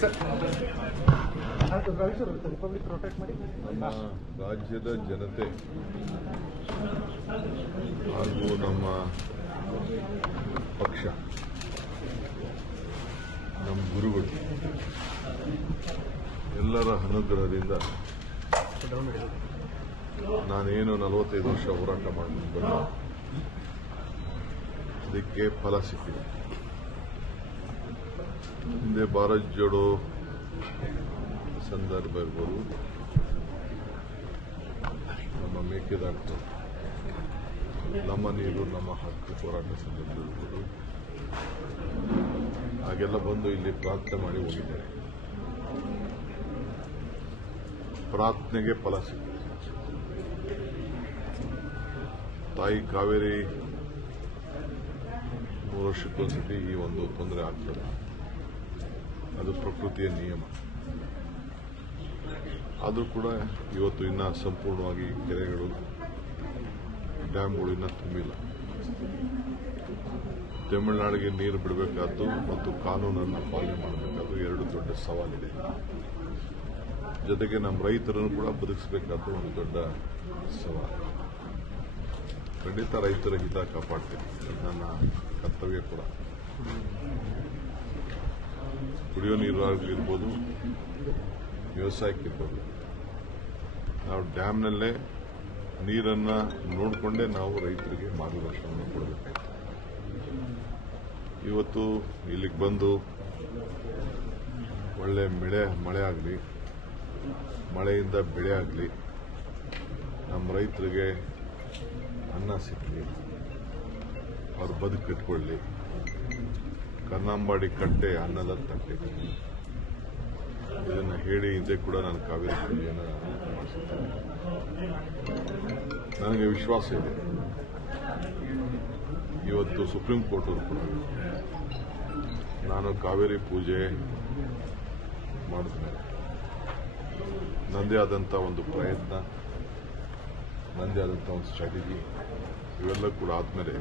ನಮ್ಮ ರಾಜ್ಯದ ಜನತೆ ಹಾಗೂ ನಮ್ಮ ಪಕ್ಷ, ನಮ್ಮ ಗುರುಗಳು ಎಲ್ಲರ ಅನುಗ್ರಹದಿಂದ ನಾನೇನು 45 ವರ್ಷ ಹೋರಾಟ ಮಾಡಿಕೊಂಡು ಬಂದ ಅದಕ್ಕೆ ಫಲ ಸಿಕ್ಕಿದೆ. ಹಿಂದೆ ಭಾರತ್ ಜೋಡೋ ಸಂದರ್ಭ ಇರ್ಬೋದು, ನಮ್ಮ ಮೇಕೆದಾಟು, ನಮ್ಮ ನೀರು ನಮ್ಮ ಹಕ್ಕು ಹೋರಾಟ ಸಂದರ್ಭ ಇರ್ಬೋದು, ಹಾಗೆಲ್ಲ ಬಂದು ಇಲ್ಲಿ ಪ್ರಾರ್ಥನೆ ಮಾಡಿ ಹೋಗಿದ್ದಾರೆ. ಪ್ರಾರ್ಥನೆಗೆ ಫಲ ಸಿಕ್ಕಿದೆ. ತಾಯಿ ಕಾವೇರಿ 3 ವರ್ಷಕ್ಕೊಂದ್ಸತಿ ಈ ಒಂದು ತೊಂದರೆ ಆಗ್ತದೆ. ಅದು ಪ್ರಕೃತಿಯ ನಿಯಮ. ಆದರೂ ಕೂಡ ಇವತ್ತು ಇನ್ನ ಸಂಪೂರ್ಣವಾಗಿ ಕೆರೆಗಳು, ಡ್ಯಾಮ್ಗಳು ಇನ್ನೂ ತುಂಬಿಲ್ಲ. ತಮಿಳುನಾಡಿಗೆ ನೀರು ಬಿಡಬೇಕಾದ್ದು ಮತ್ತು ಕಾನೂನನ್ನು ಪಾಲನೆ ಮಾಡಬೇಕಾದ್ದು 2 ದೊಡ್ಡ ಸವಾಲಿದೆ. ಜೊತೆಗೆ ನಮ್ಮ ರೈತರನ್ನು ಕೂಡ ಬದುಕಿಸಬೇಕಾದ್ದು ಒಂದು ದೊಡ್ಡ ಸವಾಲು. ಖಂಡಿತ ರೈತರ ಹಿತ ಕಾಪಾಡ್ತೇನೆ, ನನ್ನ ಕರ್ತವ್ಯ ಕೂಡ. ಕುಡಿಯೋ ನೀರು ಇರ್ಬೋದು, ವ್ಯವಸಾಯಕ್ಕಿರ್ಬೋದು, ನಾವು ಡ್ಯಾಮ್ನಲ್ಲೇ ನೀರನ್ನು ನೋಡಿಕೊಂಡೇ ನಾವು ರೈತರಿಗೆ ಮಾರ್ಗದರ್ಶನವನ್ನು ಕೊಡಬೇಕಾಯ್ತು. ಇವತ್ತು ಇಲ್ಲಿಗೆ ಬಂದು ಒಳ್ಳೆ ಮಳೆ ಆಗಲಿ, ಮಳೆಯಿಂದ ಬೆಳೆ ಆಗಲಿ, ನಮ್ಮ ರೈತರಿಗೆ ಅನ್ನ ಸಿಕ್ಕಲಿ, ಅವ್ರ ಬದುಕಿಟ್ಕೊಳ್ಳಿ, ಕನ್ನಂಬಾಡಿ ಕಟ್ಟೆ ಅನ್ನದ ತಟ್ಟೆ, ಇದನ್ನು ಹೇಳಿ ಹಿಂದೆ ಕೂಡ ನಾನು ಕಾವೇರಿ ಪೂಜೆಯನ್ನು ಮಾಡಿಸಿದ್ದೇನೆ. ನನಗೆ ವಿಶ್ವಾಸ ಇದೆ, ಇವತ್ತು ಸುಪ್ರೀಂ ಕೋರ್ಟ್ ಅವರು ಕೂಡ ನಾನು ಕಾವೇರಿ ಪೂಜೆ ಮಾಡಿದ್ಮೇಲೆ ನನ್ನದೇ ಆದಂಥ ಒಂದು ಪ್ರಯತ್ನ, ನನ್ನದೇ ಆದಂಥ ಒಂದು ಸ್ಟ್ರಾಟಜಿ ಇವೆಲ್ಲ ಕೂಡ ಆದಮೇಲೆ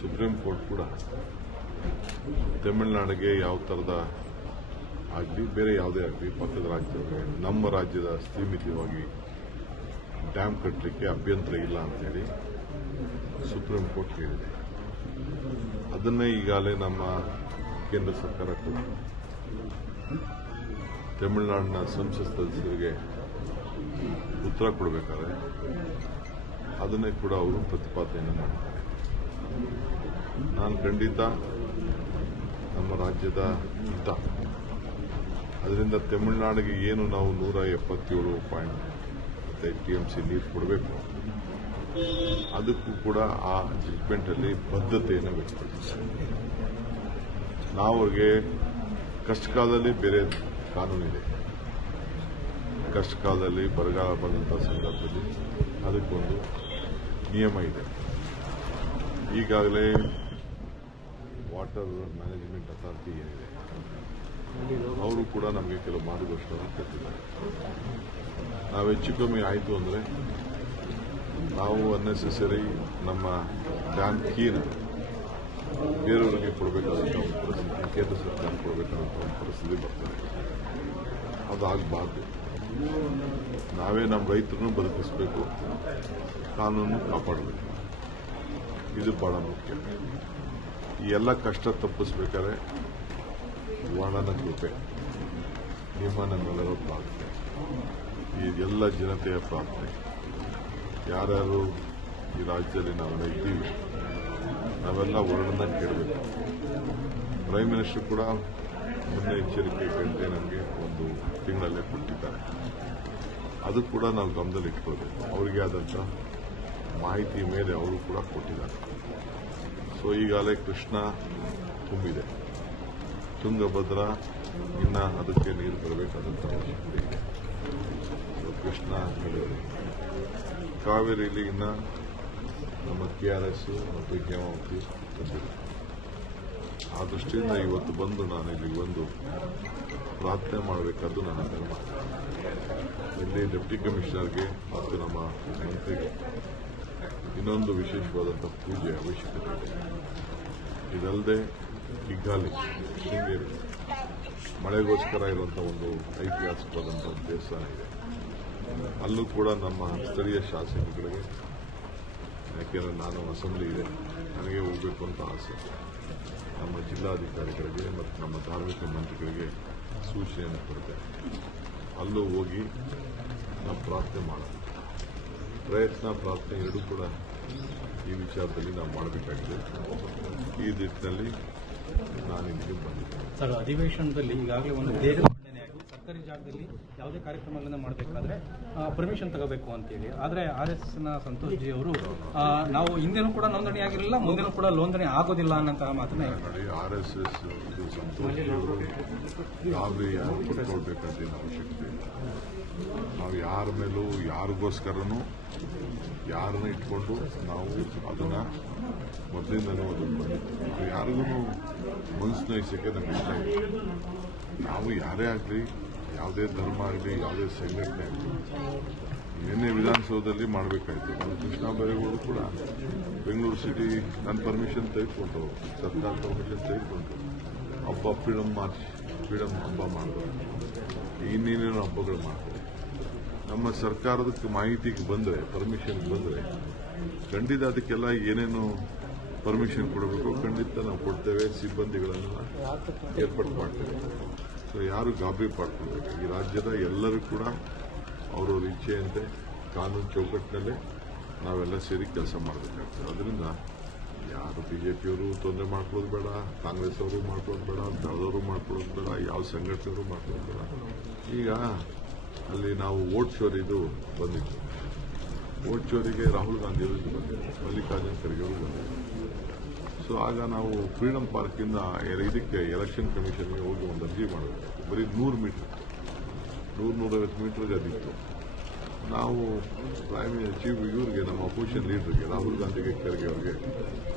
ಸುಪ್ರೀಂ ಕೋರ್ಟ್ ಕೂಡ ತಮಿಳುನಾಡಿಗೆ ಯಾವ ಥರದ ಆಗಲಿ, ಬೇರೆ ಯಾವುದೇ ಆಗಲಿ, ಪಕ್ಕದ ರಾಜ್ಯಕ್ಕೆ ನಮ್ಮ ರಾಜ್ಯದ ಸೀಮಿತವಾಗಿ ಡ್ಯಾಮ್ ಕಟ್ಟಲಿಕ್ಕೆ ಅಭ್ಯಂತರ ಇಲ್ಲ ಅಂತೇಳಿ ಸುಪ್ರೀಂ ಕೋರ್ಟ್ ಹೇಳಿದೆ. ಅದನ್ನೇ ಈಗಾಗಲೇ ನಮ್ಮ ಕೇಂದ್ರ ಸರ್ಕಾರ ಕೊಟ್ಟು ತಮಿಳುನಾಡಿನ ಸಂಸತ್ ಸದಸ್ಯರಿಗೆ ಉತ್ತರ ಕೊಡಬೇಕಾದ್ರೆ ಅದನ್ನೇ ಕೂಡ ಅವರು ಪ್ರತಿಪಾದನೆಯನ್ನು ಮಾಡಿದ್ದಾರೆ. ನಾನು ಖಂಡಿತ ನಮ್ಮ ರಾಜ್ಯದ ಹಿತ, ಅದರಿಂದ ತಮಿಳುನಾಡಿಗೆ ಏನು ನಾವು 177.5 TMC ನೀರು ಕೊಡಬೇಕು, ಅದಕ್ಕೂ ಕೂಡ ಆ ಜಡ್ಜ್ಮೆಂಟಲ್ಲಿ ಬದ್ಧತೆಯನ್ನು ವ್ಯಕ್ತಪಡಿಸಿದ್ದಾರೆ. ನಾವು ಅವ್ರಿಗೆ ಕಷ್ಟಕಾಲದಲ್ಲಿ ಬೇರೆ ಕಾನೂನಿದೆ, ಕಷ್ಟಕಾಲದಲ್ಲಿ ಬರಗಾಲ ಬಂದಂಥ ಸಂದರ್ಭದಲ್ಲಿ ಅದಕ್ಕೊಂದು ನಿಯಮ ಇದೆ. ಈಗಾಗಲೇ ವಾಟರ್ ಮ್ಯಾನೇಜ್ಮೆಂಟ್ ಅಥಾರಿಟಿ ಏನಿದೆ ಅವರು ಕೂಡ ನಮಗೆ ಕೆಲವು ಮಾರ್ಗದರ್ಶನ ಕೊಟ್ಟಿದ್ದಾರೆ. ನಾವು ಹೆಚ್ಚು ಕಮ್ಮಿ ಆಯಿತು ಅಂದರೆ ನಾವು ಅನ್ನೆಸೆಸರಿ ನಮ್ಮ ಡ್ಯಾಮ್ ಕೀನ ಬೇರೆಯವರಿಗೆ ಕೊಡಬೇಕಾದಂಥ ಒಂದು ಪರಿಸ್ಥಿತಿ, ಕೇಂದ್ರ ಸರ್ಕಾರ ಕೊಡಬೇಕಾದಂಥ ಒಂದು ಪರಿಸ್ಥಿತಿ ಬರ್ತದೆ. ಅದಾಗಬಾರ್ದು. ನಾವೇ ನಮ್ಮ ರೈತರನ್ನು ಬದುಕಿಸಬೇಕು, ಕಾನೂನು ಕಾಪಾಡಬೇಕು. ಇದು ಬಹಳ ಮುಖ್ಯ. ಈ ಎಲ್ಲ ಕಷ್ಟ ತಪ್ಪಿಸ್ಬೇಕಾದ್ರೆ ವರ್ಣನ ಕೃಪೆ ನಿಮ್ಮ ನಮ್ಮೆಲ್ಲರ ಪ್ರಾರ್ಥನೆ, ಈ ಎಲ್ಲ ಜನತೆಯ ಪ್ರಾರ್ಥನೆ. ಯಾರ್ಯಾರು ಈ ರಾಜ್ಯದಲ್ಲಿ ನಾವೆಲ್ಲ ಇದ್ದೀವಿ ನಾವೆಲ್ಲ ವರ್ಣನ ಕೇಳಬೇಕು. ಪ್ರೈಮ್ ಮಿನಿಸ್ಟರ್ ಕೂಡ ಮುನ್ನೆಚ್ಚರಿಕೆ ಗಂಟೆ ನಮಗೆ ಒಂದು ತಿಂಗಳಲ್ಲೇ ಕೊಟ್ಟಿದ್ದಾರೆ. ಅದು ಕೂಡ ನಾವು ಗಮನದಲ್ಲಿ ಇಟ್ಕೊಳ್ಬೇಕು. ಅವರಿಗೆ ಆದಂಥ ಮಾಹಿತಿ ಮೇಲೆ ಅವರು ಕೂಡ ಕೊಟ್ಟಿದ್ದಾರೆ. ಸೊ ಈಗಾಗಲೇ ಕೃಷ್ಣ ತುಂಬಿದೆ, ತುಂಗಭದ್ರಾ ಇನ್ನು ಅದಕ್ಕೆ ನೀರು ಬರಬೇಕಾದಂಥ ಅವಶ್ಯಕತೆ ಇದೆ. ಸೊ ಕೃಷ್ಣ ಹೇಳಿದೆ, ಕಾವೇರಿಯಲ್ಲಿ ಇನ್ನು ನಮ್ಮ KRS ಮತ್ತು ಹೇಮಾವತಿ ತಂದಿದೆ. ಆ ದೃಷ್ಟಿಯಿಂದ ಇವತ್ತು ಬಂದು ನಾನು ಇಲ್ಲಿಗೆ ಬಂದು ಪ್ರಾರ್ಥನೆ ಮಾಡಬೇಕಾದ್ದು ನನ್ನ ಧರ್ಮ. ಇಲ್ಲಿ ಡೆಪ್ಟಿ ಕಮಿಷನರ್ಗೆ ಮತ್ತು ನಮ್ಮ ಮಂತ್ರಿಗೆ ಇನ್ನೊಂದು ವಿಶೇಷವಾದಂಥ ಪೂಜೆ ಅವಶ್ಯಕತೆ ಇದೆ. ಇದಲ್ಲದೆ ಕಿಗ್ಗಾಲಿ, ಶೃಂಗೇರಿ ಮಳೆಗೋಸ್ಕರ ಇರುವಂಥ ಒಂದು ಐತಿಹಾಸಿಕವಾದಂಥ ದೇವಸ್ಥಾನ ಇದೆ. ಅಲ್ಲೂ ಕೂಡ ನಮ್ಮ ಸ್ಥಳೀಯ ಶಾಸಕರಿಗೆ, ಯಾಕೆಂದರೆ ನಾನು ಅಸೆಂಬ್ಲಿ ಇದೆ, ನನಗೆ ಹೋಗಬೇಕು ಅಂತ ಆಸೆ, ನಮ್ಮ ಜಿಲ್ಲಾಧಿಕಾರಿಗಳಿಗೆ ಮತ್ತು ನಮ್ಮ ಧಾರ್ಮಿಕ ಮಂತ್ರಿಗಳಿಗೆ ಸೂಚನೆಯನ್ನು ಕೊಡ್ತೇನೆ. ಅಲ್ಲೂ ಹೋಗಿ ನಾವು ಪ್ರಾರ್ಥನೆ ಮಾಡೋಣ. ಪ್ರಾರ್ಥನೆ ಎರಡೂ ಕೂಡ ಈ ವಿಚಾರದಲ್ಲಿ ನಾವು ಮಾಡಬೇಕಾಗಿದೆ. ಈ ನಿಟ್ಟಿನಲ್ಲಿ ನಾನು ಇಲ್ಲಿಗೆ ಬಂದಿದ್ದೇನೆ. ಸರ್, ಅಧಿವೇಶನದಲ್ಲಿ ಈಗಾಗಲೇ ಒಂದು ದೇಹ ಮಂಡನೆಯಾಗಿ ಸರ್ಕಾರಿ ಜಾಗದಲ್ಲಿ ಯಾವುದೇ ಕಾರ್ಯಕ್ರಮಗಳನ್ನು ಮಾಡಬೇಕಾದ್ರೆ ಪರ್ಮಿಷನ್ ತಗೋಬೇಕು ಅಂತೇಳಿ, ಆದರೆ RSSನ ಸಂತೋಷ್ ಜಿ ಅವರು ನಾವು ಹಿಂದೆನೂ ಕೂಡ ನೋಂದಣಿ ಆಗಿರಲಿಲ್ಲ, ಮುಂದೆನೂ ಕೂಡ ನೋಂದಣಿ ಆಗೋದಿಲ್ಲ ಅನ್ನೋಂತಹ ಮಾತನ್ನ ನೋಡಿ. RSS ಇದು ಸಂತೋಷ್ ಜಿ ಅವರು ಯಾವುದೇ ಯಾರು ಕೊಟ್ಕೊಳ್ಬೇಕಂತ ಅವಶ್ಯಕತೆ ಇಲ್ಲ. ನಾವು ಯಾರ ಮೇಲೂ ಯಾರಿಗೋಸ್ಕರನೂ ಯಾರನ್ನ ಇಟ್ಕೊಂಡು ನಾವು ಅದನ್ನ ಮೊದಲಿಂದನೂ ಅದನ್ನು ಬಂದಿದ್ದೀವಿ. ನಾವು ಯಾರಿಗೂ ಮನಸ್ಸು ನೋಯಿಸೋಕ್ಕೆ ನಮ್ಗೆ ಇಷ್ಟ ಇಲ್ಲ. ನಾವು ಯಾರೇ ಆಗಲಿ, ಯಾವುದೇ ಧರ್ಮ ಆಗಲಿ, ಯಾವುದೇ ಸಂಘಟನೆ ಆಗಲಿ, ನಿನ್ನೆ ವಿಧಾನಸೌಧದಲ್ಲಿ ಮಾಡಬೇಕಾಯ್ತು. ನಾನು ಕೃಷ್ಣ ಬೈರೇಗೌಡರು ಕೂಡ ಬೆಂಗಳೂರು ಸಿಟಿ ನನ್ನ ಪರ್ಮಿಷನ್ ತೆಗೆದುಕೊಂಡು, ಸರ್ಕಾರ ಪರ್ಮಿಷನ್ ತೆಗೆದುಕೊಂಡು ಹಬ್ಬ ಫ್ರೀಡಮ್ ಹಬ್ಬ ಮಾಡಿದ್ರು. ಇನ್ನೇನೇನು ಹಬ್ಬಗಳು ಮಾಡ್ತಾರೆ. ನಮ್ಮ ಸರ್ಕಾರದ ಮಾಹಿತಿಗೆ ಬಂದರೆ, ಪರ್ಮಿಷನ್ಗೆ ಬಂದರೆ ಖಂಡಿತ ಅದಕ್ಕೆಲ್ಲ ಏನೇನು ಪರ್ಮಿಷನ್ ಕೊಡಬೇಕು ಖಂಡಿತ ನಾವು ಕೊಡ್ತೇವೆ. ಸಿಬ್ಬಂದಿಗಳನ್ನು ಏರ್ಪಾಡು ಮಾಡ್ತೇವೆ. ಸೊ ಯಾರು ಗಾಬರಿ ಪಡ್ಕೊಳ್ಬೇಕು. ಈ ರಾಜ್ಯದ ಎಲ್ಲರೂ ಕೂಡ ಅವರವ್ರ ಇಚ್ಛೆಯಂತೆ ಕಾನೂನು ಚೌಕಟ್ಟಿನಲ್ಲೇ ನಾವೆಲ್ಲ ಸೇರಿ ಕೆಲಸ ಮಾಡಬೇಕಾಗ್ತದೆ. ಅದರಿಂದ ಯಾರು ಬಿಜೆಪಿಯವರು ತೊಂದರೆ ಮಾಡ್ಕೊಳ್ಳೋದು ಬೇಡ, ಕಾಂಗ್ರೆಸ್ ಅವರು ಮಾಡ್ಕೊಳ್ಳೋದು ಬೇಡ, ದಳದವರು ಮಾಡ್ಕೊಳ್ಳೋದು ಬೇಡ, ಯಾವ ಸಂಘಟನೆಯವರು ಮಾಡ್ಕೊಳ್ಳೋದು ಬೇಡ. ಈಗ ಅಲ್ಲಿ ನಾವು ವೋಟ್ ಚೋರಿದು ಬಂದಿತ್ತು. ವೋಟ್ ಚೋರಿಗೆ ರಾಹುಲ್ ಗಾಂಧಿ ಅವರಿಗೆ ಬಂದಿದೆ, ಮಲ್ಲಿಕಾರ್ಜುನ್ ಖರ್ಗೆ ಅವರು ಬಂದಿದೆ. ಸೊ ಆಗ ನಾವು ಫ್ರೀಡಂ ಪಾರ್ಕಿಂದ ಇದಕ್ಕೆ ಎಲೆಕ್ಷನ್ ಕಮಿಷನ್ಗೆ ಹೋಗಿ ಒಂದು ಅರ್ಜಿ ಮಾಡಬೇಕು. ಬರೀ 100 ಮೀಟರ್, 100-150 ಮೀಟರ್ಗೆ ಅದಿತ್ತು. ನಾವು ಚೀಫ್ ಇವ್ರಿಗೆ, ನಮ್ಮ ಅಪೋಸಿಷನ್ ಲೀಡರ್ಗೆ ರಾಹುಲ್ ಗಾಂಧಿಗೆ, ಖರ್ಗೆ ಅವರಿಗೆ,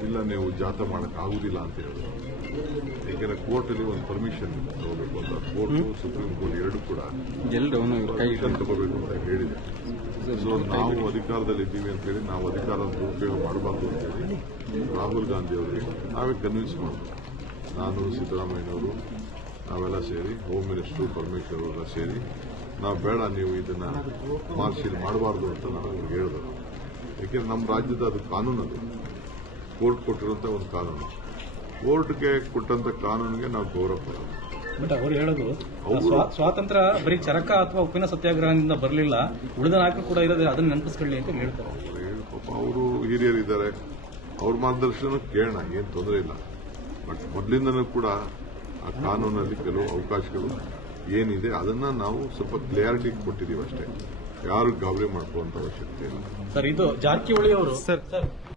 ಇಲ್ಲ ನೀವು ಜಾಥಾ ಮಾಡೋಕ್ಕೆ ಆಗುದಿಲ್ಲ ಅಂತ ಹೇಳಿದ್ರು. ಏಕೆಂದರೆ ಕೋರ್ಟಲ್ಲಿ ಒಂದು ಪರ್ಮಿಷನ್ ತಗೋಬೇಕು ಅಂತ, ಕೋರ್ಟು ಸುಪ್ರೀಂ ಕೋರ್ಟ್ ಎರಡು ಕೂಡ ಪರ್ಮಿಷನ್ ತಗೋಬೇಕು ಅಂತ ಹೇಳಿದೆ. ಸೊ ನಾವು ಅಧಿಕಾರದಲ್ಲಿದ್ದೀವಿ ಅಂತ ಹೇಳಿ ನಾವು ಅಧಿಕಾರದ ದುರುಪಯೋಗ ಮಾಡಬಾರ್ದು ಅಂತೇಳಿ ರಾಹುಲ್ ಗಾಂಧಿ ಅವರಿಗೆ ನಾವೇ ಕನ್ವಿನ್ಸ್ ಮಾಡಿದ್ವಿ. ನಾನು, ಸಿದ್ದರಾಮಯ್ಯನವರು, ನಾವೆಲ್ಲ ಸೇರಿ, ಹೋಮ್ ಮಿನಿಸ್ಟರ್ ಪರಮೇಶ್ವರ್ ಅವರೆಲ್ಲ ಸೇರಿ, ನಾವು ಬೇಡ, ನೀವು ಇದನ್ನ ಮಾರ್ಚಿಲ್ ಮಾಡಬಾರ್ದು ಅಂತ ನಾವು ಅವ್ರಿಗೆ ಹೇಳಿದ್ರು. ಏಕೆಂದರೆ ನಮ್ಮ ರಾಜ್ಯದ ಅದು ಕಾನೂನು, ಅದು ಕೋರ್ಟ್ ಕೊಟ್ಟಿರುವಂಥ ಒಂದು ಕಾನೂನು. ಕೋರ್ಟ್ಗೆ ಕೊಟ್ಟಂತ ಕಾನೂನಿಗೆ ನಾವು ಗೌರವ ಕೊಡೋದು. ಬಟ್ ಅವರು ಹೇಳೋದು ಸ್ವಾತಂತ್ರ್ಯ ಬರೀ ಚರಕ ಅಥವಾ ಉಪ್ಪಿನ ಸತ್ಯಾಗ್ರಹದಿಂದ ಬರಲಿಲ್ಲ, ಉಳಿದ ನಾಯಕರು ಕೂಡ ಇರೋದೇ, ಅದನ್ನ ನೆನಪಿಸ್ಕೊಳ್ಳಿ ಅಂತ ಹೇಳ್ತಾರೆ. ಪಾಪ ಅವರು ಹಿರಿಯರಿದ್ದಾರೆ, ಅವ್ರ ಮಾರ್ಗದರ್ಶನ ಕೇಳೋಣ, ಏನು ತೊಂದರೆ ಇಲ್ಲ. ಬಟ್ ಮೊದಲಿಂದನೂ ಕೂಡ ಆ ಕಾನೂನಲ್ಲಿ ಕೆಲವು ಅವಕಾಶಗಳು ಏನಿದೆ ಅದನ್ನ ನಾವು ಸ್ವಲ್ಪ ಕ್ಲಿಯಾರಿಟಿ ಕೊಟ್ಟಿದ್ದೀವಿ ಅಷ್ಟೇ. ಯಾರು ಗಾಬರಿ ಮಾಡ್ಕೊಳ್ಳುವಂತ ಅವಶ್ಯಕತೆ ಇಲ್ಲ. ಸರ್, ಇದು ಜಾರಕಿಹೊಳಿ ಅವರು